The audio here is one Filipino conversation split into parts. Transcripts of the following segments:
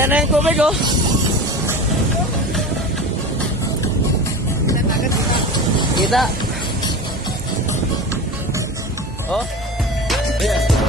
Ayan na yung tubig, oh. Kita. Oh. Yeah.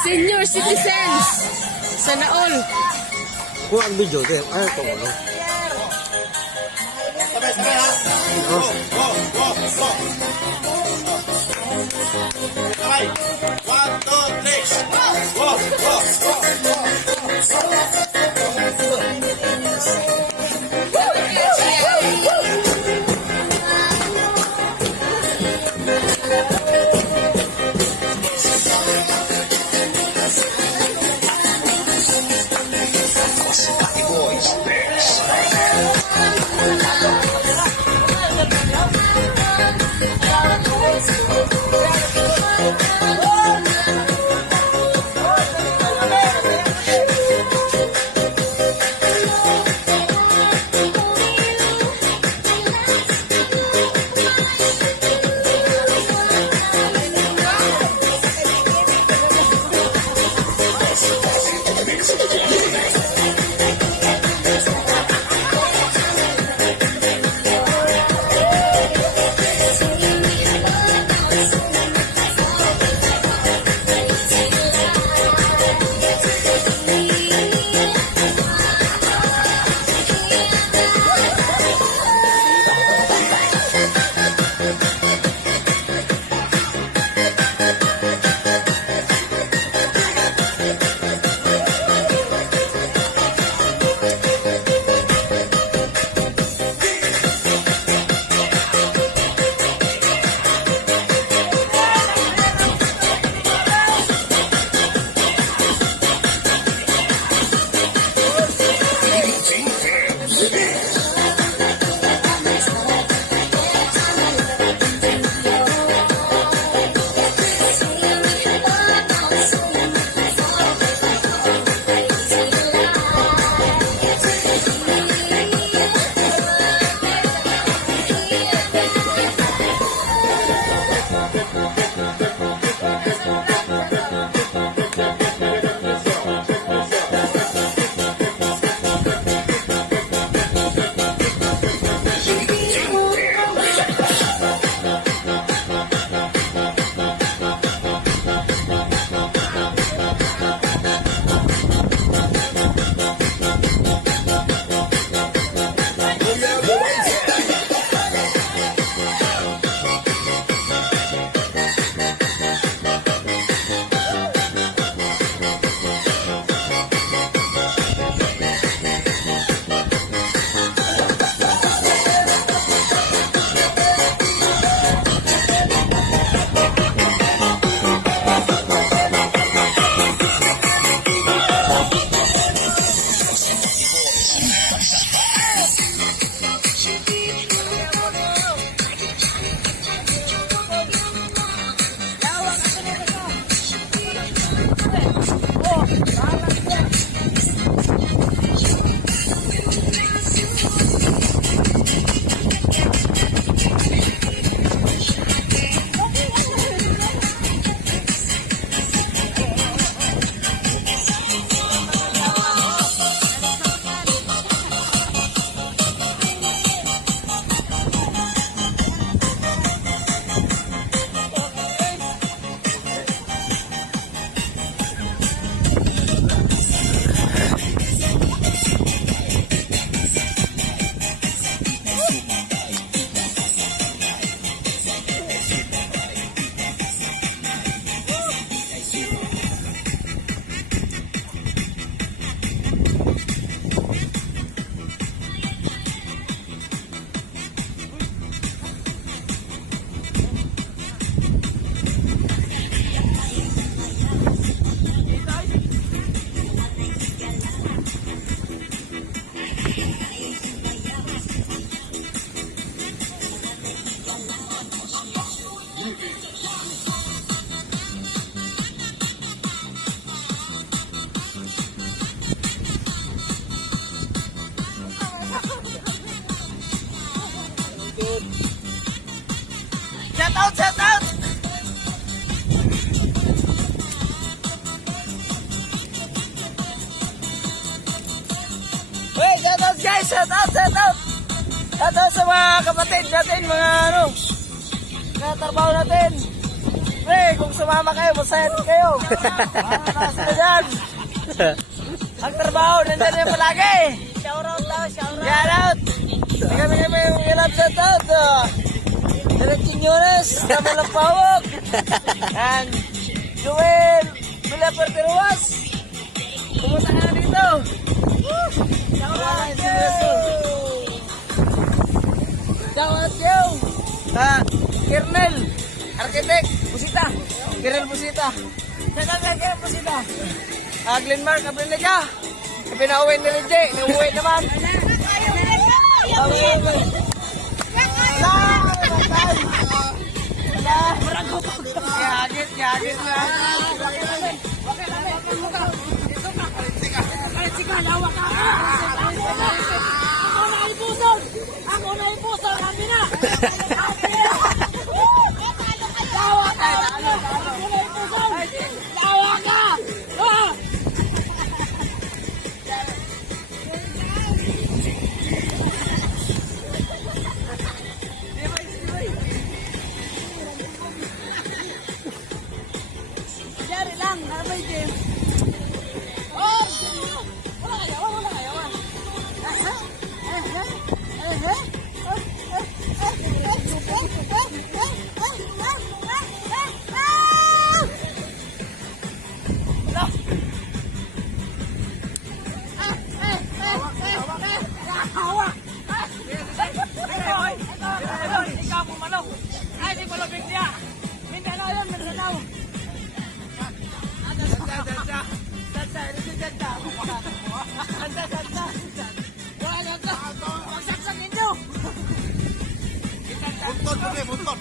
Senior citizens, sana all. Kung ang video, ayaw ko ano. Oh! shout out, shout out. Shout out sa mga kapatid natin, mga ano, katrabaho natin. Pre, kung sumama kayo, masaya din kayo. Nasa na dyan. Ang trabaho, nandyan yung palagi. Shout out daw, shout out. Shout out. Kami yung ilang shout out. Direct Quiñones, Ramon Lampawag. And Joel Villaperteruas. Pumunta ka na dito. Shout out you. Shout out you. Kernel, Architect, Busita. Kernel Busita. Shout out Kernel Busita. Glenmark, Abrelega. Pinauwi ni Lidje, nauwi naman. Gagit na. Ako na ipusol, kami na. Tawa ka. Jari lang, nabay game. Oh! Wala kayawan, wala kayawan. Ikaw pumalong. Ay, di palabig niya. Mindanao yun, Mindanao. Buntot.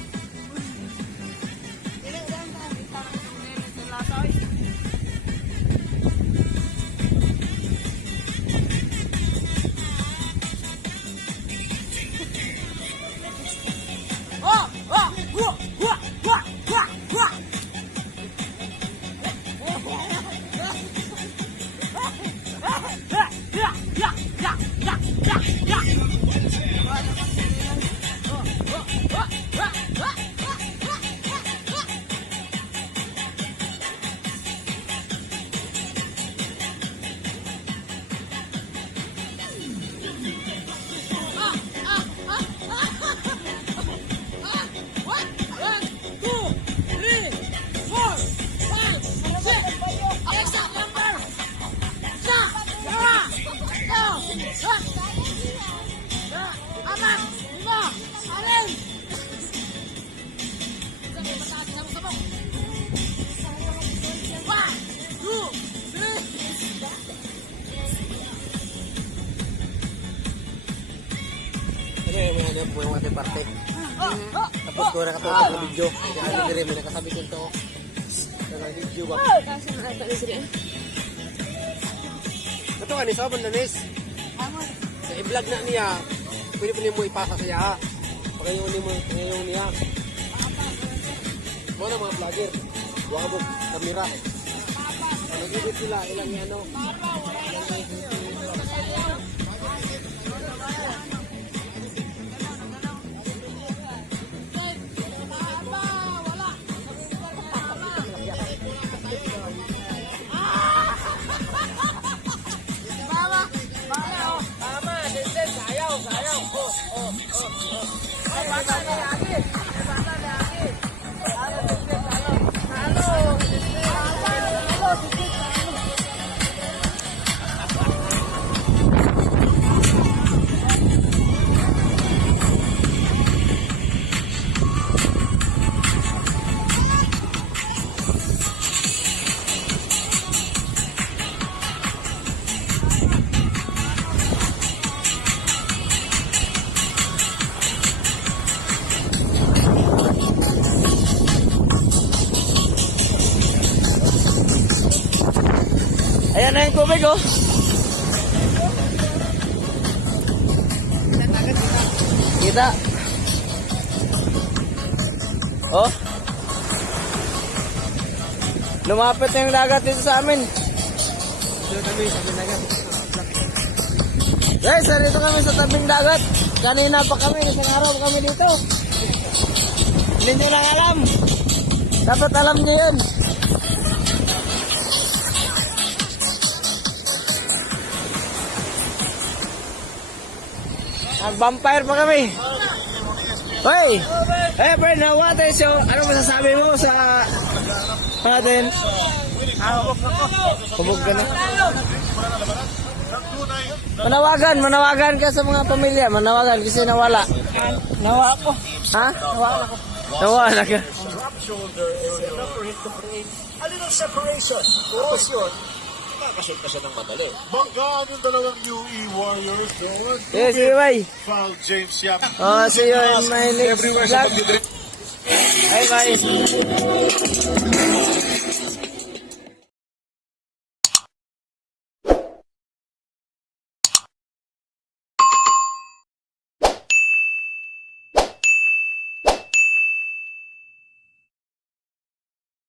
Ano yung mga parte. Tapos ko na katulad ng video. Kaya ano dire may nakasabi ko ito. Sa video ba? Ito ka ni Soban Danis. Sa i-vlog na niya, pwede po niya mo ipasa sa iya. Pagkayon niya. Mga mga vlogger. Huwag mo kamera. Nag-edit sila ilang ano. Ayan na yung tubig, oh. Kita. Oh. Lumapit na yung dagat dito sa amin. Dito kami sa dagat. Guys, nandito kami sa tabing dagat. Kanina pa kami, isang araw kami dito. Hindi nyo lang alam. Dapat alam nyo yun. Vampire pa kami. Hoy! Eh, Bern, nawa tayo siya. Ano masasabi mo sa natin? Hubog ka na. Manawagan ka sa mga pamilya. Manawagan kasi nawala. Nawa ko. Ha? Nawala ka. A little separation. Tapos yun, nakakashoot ka siya ng madali. Banggaan yung dalawang UE Warriors doon. Yes, sige, bye. Foul James Yap. Oh, see you in my next Everywhere sa vlog. pagdidrip. Bye, bye.